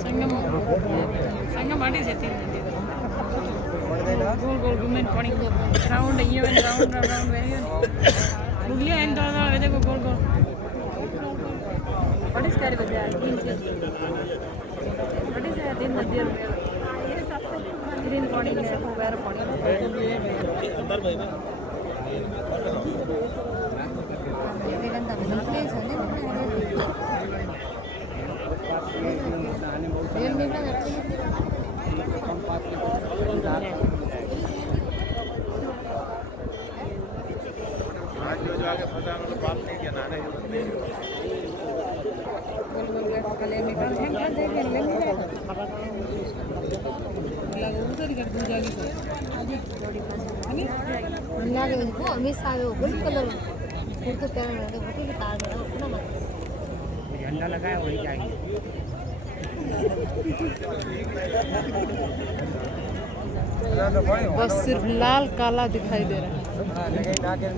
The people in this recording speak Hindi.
संगम संगम आड़ी से तीन नदी गोल गोल घूमने पानी राउंड ये राउंड राउंड वेरी मुगलिया इन दादा वे देखो गोल गोल व्हाट इज कैरी बजा तीन से व्हाट इज तीन नदी ग्रीन पानी है वेर पानी अंदर भाई आज जो आगे फंसा मतलब बात नहीं किया ना कले निकाल हम कर दे ले लगा उधर कर दूर जागी तो लागे वो मिस आवे वो गोल्ड कलर फोटो पहन रहे फोटो के तार में अपना मत झंडा लगाया वही जाएंगे बस सिर्फ लाल काला दिखाई दे रहा है।